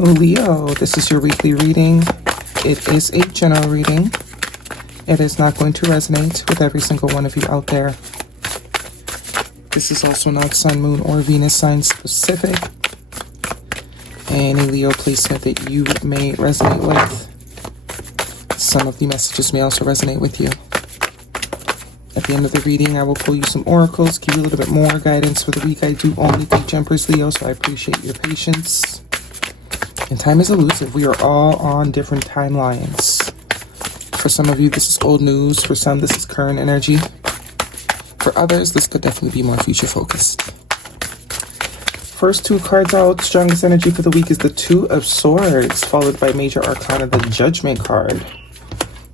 Leo, this is your weekly reading. It is a general reading. It is not going to resonate with every single one of you out there. This is also not Sun, Moon, or Venus sign specific. Any Leo placement that you may resonate with. Some of the messages may also resonate with you. At the end of the reading, I will pull you some oracles, give you a little bit more guidance for the week. I do only take jumpers, Leo, so I appreciate your patience. And time is elusive. We are all on different timelines. For some of you, this is old news. For some, this is current energy. For others, this could definitely be more future focused. First two cards out, strongest energy for the week is the Two of Swords, followed by Major Arcana, the Judgment card.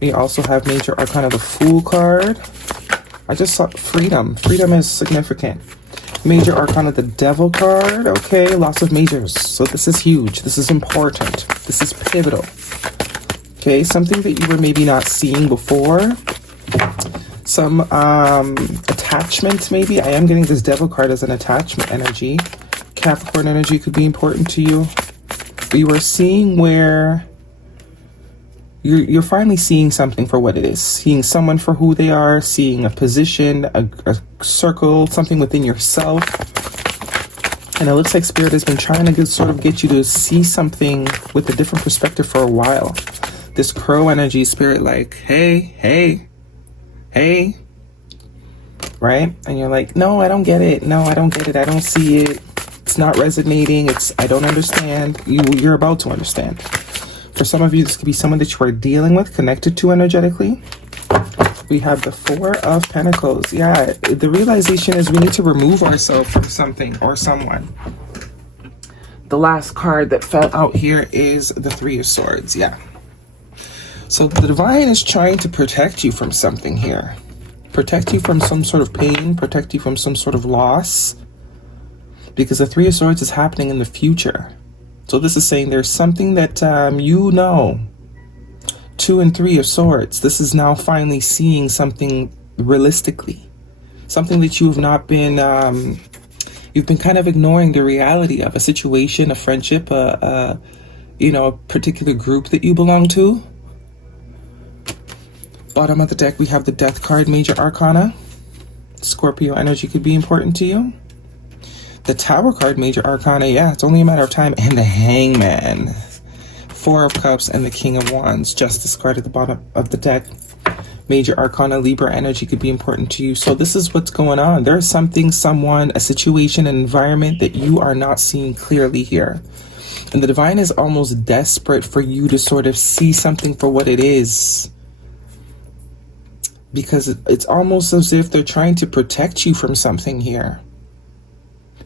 We also have Major Arcana, the Fool card. I just saw Freedom. Freedom is significant. Major Arcana, the Devil card. Okay, lots of majors. So this is huge. This is important. This is pivotal. Okay, something that you were maybe not seeing before. Some attachment maybe. I am getting this Devil card as an attachment energy. Capricorn energy could be important to you. We were seeing where you're finally seeing something for what it is. Seeing someone for who they are, seeing a position, a circle, something within yourself. And it looks like Spirit has been trying to sort of get you to see something with a different perspective for a while. This Crow energy, Spirit like, hey. Right? And you're like, no, I don't get it. No, I don't get it. I don't see it. It's not resonating. I don't understand. You're about to understand. For some of you, this could be someone that you are dealing with, connected to energetically. We have the Four of Pentacles. Yeah, the realization is we need to remove ourselves from something or someone. The last card that fell out here is the Three of Swords. Yeah. So the Divine is trying to protect you from something here. Protect you from some sort of pain, protect you from some sort of loss. Because the Three of Swords is happening in the future. So this is saying there's something that you know. Two and Three of Swords. This is now finally seeing something realistically. Something that you have not been, you've been kind of ignoring the reality of a situation, a friendship, a particular group that you belong to. Bottom of the deck, we have the Death card, Major Arcana. Scorpio energy could be important to you. The Tower card, Major Arcana, yeah, it's only a matter of time. And the Hangman. Four of Cups and the King of Wands. Justice card at the bottom of the deck. Major Arcana, Libra energy could be important to you. So this is what's going on. There's something, someone, a situation, an environment that you are not seeing clearly here. And the Divine is almost desperate for you to sort of see something for what it is. Because it's almost as if they're trying to protect you from something here.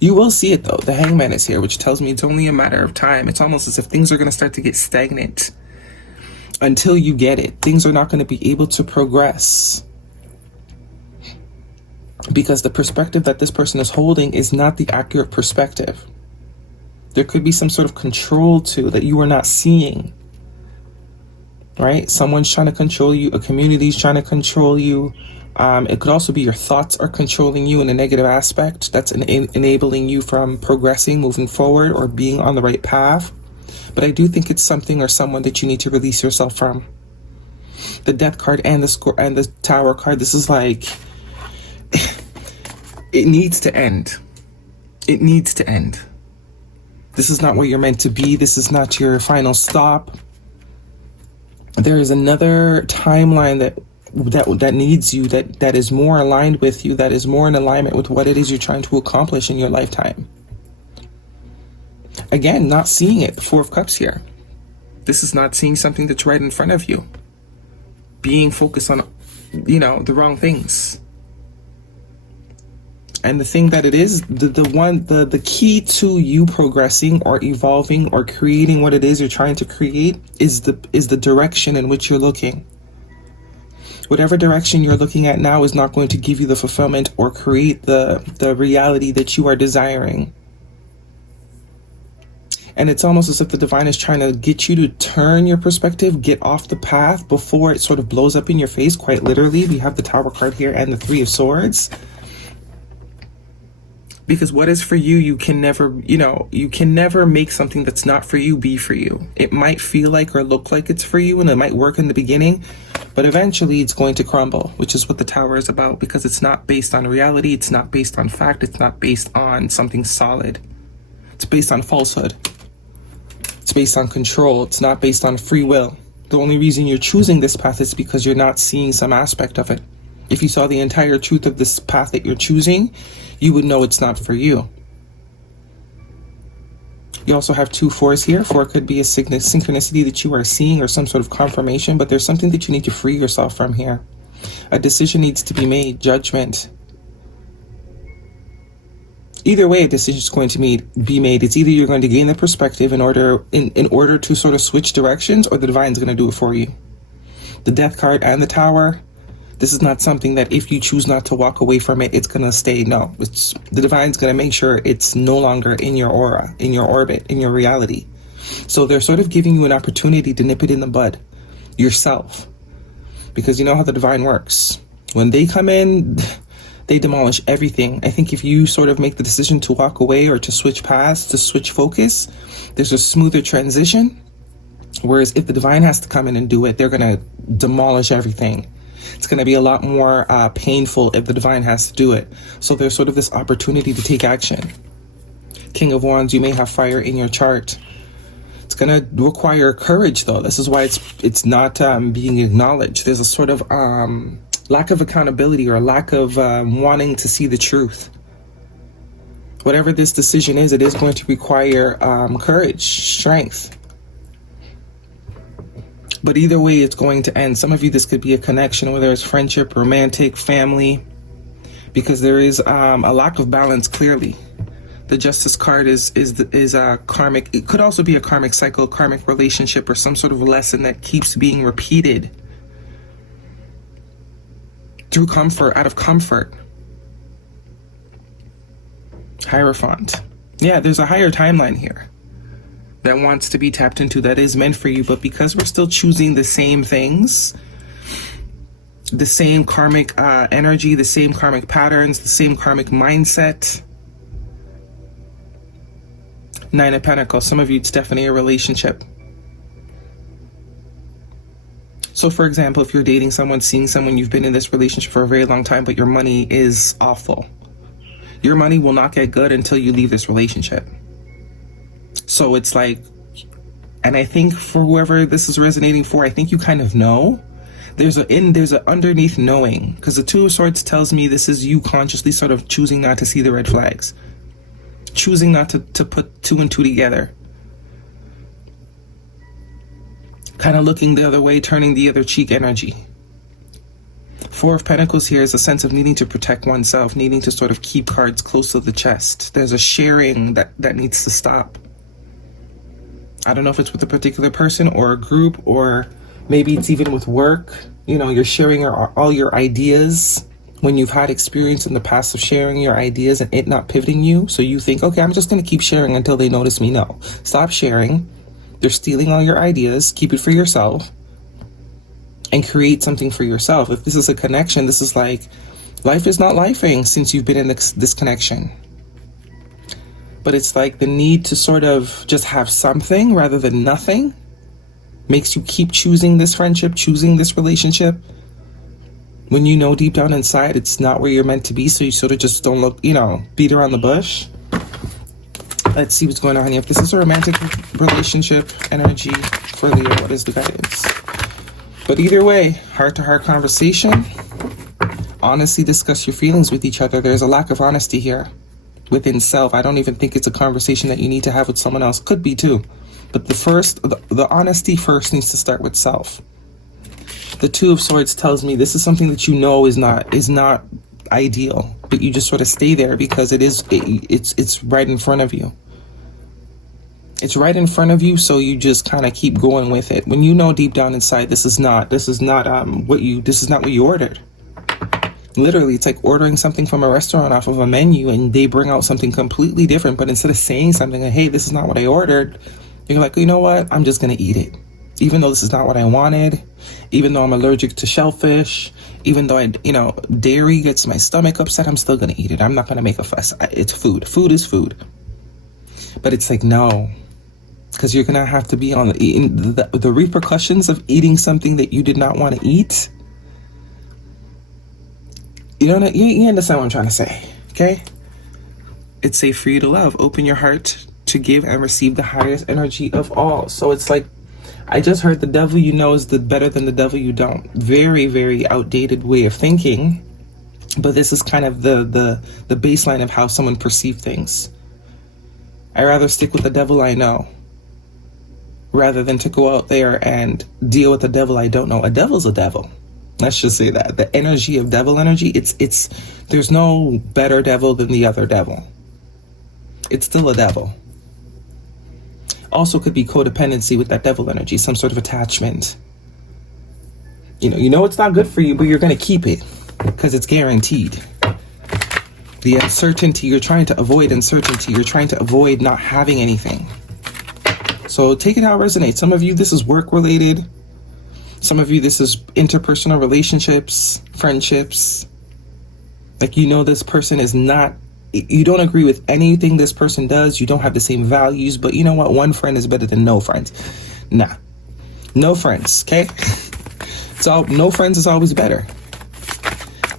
You will see it though. The Hangman is here, which tells me it's only a matter of time. It's almost as if things are going to start to get stagnant until you get it. Things are not going to be able to progress because the perspective that this person is holding is not the accurate perspective. There could be some sort of control too that you are not seeing, right? Someone's trying to control you. A community is trying to control you. It could also be your thoughts are controlling you in a negative aspect. That's enabling you from progressing, moving forward, or being on the right path. But I do think it's something or someone that you need to release yourself from. The Death card and the Tower card. This is like, it needs to end. It needs to end. This is not where you're meant to be. This is not your final stop. There is another timeline that needs you, that is more aligned with you, that is more in alignment with what it is you're trying to accomplish in your lifetime. Again, not seeing it. The Four of Cups here. This is not seeing something that's right in front of you. Being focused on, the wrong things. And the thing that it is, the key to you progressing or evolving or creating what it is you're trying to create is the direction in which you're looking. Whatever direction you're looking at now is not going to give you the fulfillment or create the reality that you are desiring. And it's almost as if the Divine is trying to get you to turn your perspective, get off the path before it sort of blows up in your face, quite literally. We have the Tower card here and the Three of Swords. Because what is for you, you can never, you can never make something that's not for you be for you. It might feel like or look like it's for you, and it might work in the beginning, but eventually it's going to crumble, which is what the Tower is about, because it's not based on reality, it's not based on fact, it's not based on something solid. It's based on falsehood. It's based on control. It's not based on free will. The only reason you're choosing this path is because you're not seeing some aspect of it. If you saw the entire truth of this path that you're choosing, you would know it's not for you. You also have 2 4s here. 4 could be a synchronicity that you are seeing or some sort of confirmation, but there's something that you need to free yourself from here. A decision needs to be made, judgment. Either way, a decision is going to be made. It's either you're going to gain the perspective in order to sort of switch directions, or the Divine's going to do it for you. The Death card and the Tower. This is not something that if you choose not to walk away from it, it's going to stay. No, the Divine's going to make sure it's no longer in your aura, in your orbit, in your reality. So they're sort of giving you an opportunity to nip it in the bud yourself. Because you know how the Divine works. When they come in, they demolish everything. I think if you sort of make the decision to walk away or to switch paths, to switch focus, there's a smoother transition. Whereas if the Divine has to come in and do it, they're going to demolish everything. It's going to be a lot more painful if the Divine has to do it. So there's sort of this opportunity to take action. King of Wands, you may have fire in your chart. It's going to require courage, though. This is why it's not being acknowledged. There's a sort of lack of accountability or lack of wanting to see the truth. Whatever this decision is, it is going to require courage, strength. But either way, it's going to end. Some of you, this could be a connection, whether it's friendship, romantic, family, because there is a lack of balance, clearly. The Justice card is a karmic. It could also be a karmic cycle, karmic relationship, or some sort of lesson that keeps being repeated through comfort, out of comfort. Hierophant. Yeah, there's a higher timeline here that wants to be tapped into, that is meant for you, but because we're still choosing the same things, the same karmic energy, the same karmic patterns, the same karmic mindset. 9 of Pentacles. Some of you, it's definitely a relationship. So for example, if you're dating someone, seeing someone, you've been in this relationship for a very long time, but your money is awful. Your money will not get good until you leave this relationship. So it's like, and I think for whoever this is resonating for, I think you kind of know. There's a underneath knowing, because the 2 of Swords tells me this is you consciously sort of choosing not to see the red flags, choosing not to put 2 and 2 together, kind of looking the other way, turning the other cheek energy. 4 of Pentacles here is a sense of needing to protect oneself, needing to sort of keep cards close to the chest. There's a sharing that needs to stop. I don't know if it's with a particular person or a group, or maybe it's even with work. You know, you're sharing all your ideas when you've had experience in the past of sharing your ideas and it not pivoting you. So you think, okay, I'm just going to keep sharing until they notice me. No, stop sharing. They're stealing all your ideas. Keep it for yourself and create something for yourself. If this is a connection, this is like, life is not lifing since you've been in this connection. But it's like the need to sort of just have something rather than nothing makes you keep choosing this friendship, choosing this relationship, when you know deep down inside it's not where you're meant to be. So you sort of just don't look, beat around the bush. Let's see what's going on here. If this is a romantic relationship energy for Leo, what is the guidance? But either way, heart-to-heart conversation. Honestly discuss your feelings with each other. There's a lack of honesty here within self. I don't even think it's a conversation that you need to have with someone else. Could be too. But the honesty first needs to start with self. The 2 of Swords tells me this is something that you know is not ideal, but you just sort of stay there because it's right in front of you. It's right in front of you, so you just kind of keep going with it. When you know deep down inside this is not what you ordered. Literally, it's like ordering something from a restaurant off of a menu and they bring out something completely different, but instead of saying something like, hey, this is not what I ordered, you're like, you know what, I'm just gonna eat it. Even though this is not what I wanted, even though I'm allergic to shellfish, even though dairy gets my stomach upset, I'm still going to eat it. I'm not going to make a fuss. It's food. Food is food. But it's like, no, because you're going to have to be on the repercussions of eating something that you did not want to eat. You understand what I'm trying to say, okay? It's safe for you to love. Open your heart to give and receive the highest energy of all. So it's like, I just heard the devil you know is better than the devil you don't. Very, very outdated way of thinking. But this is kind of the baseline of how someone perceives things. I rather stick with the devil I know rather than to go out there and deal with the devil I don't know. A devil's a devil. Let's just say that. The energy of devil energy, there's no better devil than the other devil. It's still a devil. Also could be codependency with that devil energy, some sort of attachment. You know it's not good for you, but you're going to keep it because it's guaranteed. The uncertainty, you're trying to avoid uncertainty. You're trying to avoid not having anything. So take it how it resonates. Some of you, this is work related. Some of you, this is interpersonal relationships, friendships. Like, this person is not, you don't agree with anything this person does. You don't have the same values, but you know what? One friend is better than no friends. Nah, no friends, okay? No friends is always better.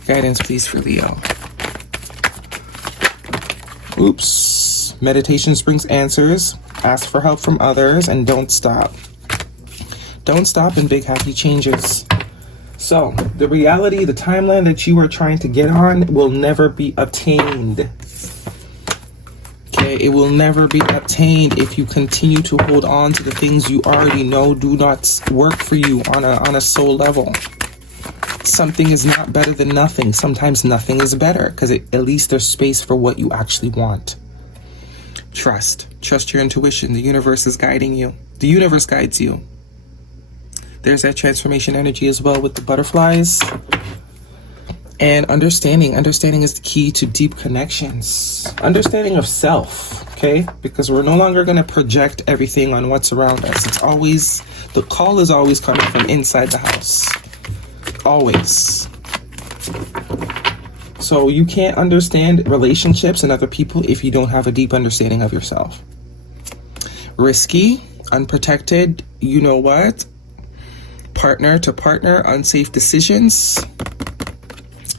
Guidance, please, for Leo. Oops. Meditation brings answers. Ask for help from others and don't stop. Don't stop and big happy changes. So the reality, the timeline that you are trying to get on will never be obtained. Okay, it will never be obtained if you continue to hold on to the things you already know do not work for you on a soul level. Something is not better than nothing. Sometimes nothing is better because at least there's space for what you actually want. Trust your intuition. The universe is guiding you. The universe guides you. There's that transformation energy as well with the butterflies. And understanding is the key to deep connections. Understanding of self, okay? Because we're no longer going to project everything on what's around us. The call is always coming from inside the house. Always. So you can't understand relationships and other people if you don't have a deep understanding of yourself. Risky, unprotected, you know what? Partner to partner, unsafe decisions,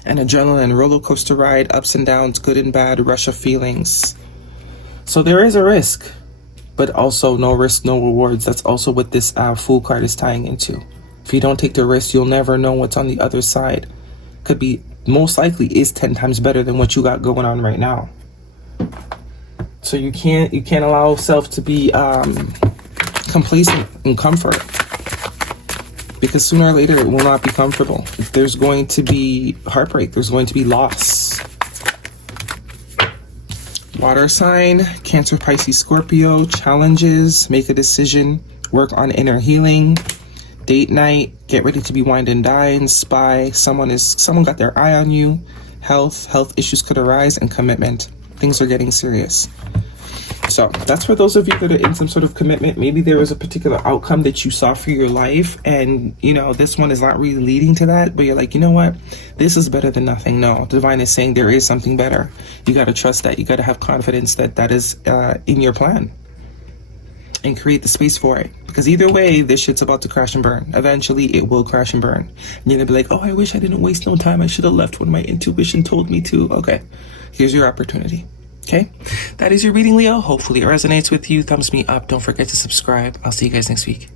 an adrenaline roller coaster ride, ups and downs, good and bad, rush of feelings. So there is a risk, but also no risk, no rewards. That's also what this Fool card is tying into. If you don't take the risk, you'll never know what's on the other side. Could be, most likely is 10 times better than what you got going on right now. So you can't allow yourself to be complacent in comfort. Because sooner or later, it will not be comfortable. There's going to be heartbreak. There's going to be loss. Water sign, Cancer, Pisces, Scorpio, challenges, make a decision, work on inner healing, date night, get ready to be wined and dined, spy, someone got their eye on you, health issues could arise, and commitment. Things are getting serious. So that's for those of you that are in some sort of commitment. Maybe there was a particular outcome that you saw for your life and this one is not really leading to that, but you're like, you know what, this is better than nothing. No, divine is saying there is something better. You got to trust that. You got to have confidence that is in your plan and create the space for it, because either way this shit's about to crash and burn. Eventually it will crash and burn. And you're gonna be like, oh, I wish I didn't waste no time. I should have left when my intuition told me to. Okay, here's your opportunity. Okay, that is your reading, Leo. Hopefully it resonates with you. Thumbs me up. Don't forget to subscribe. I'll see you guys next week.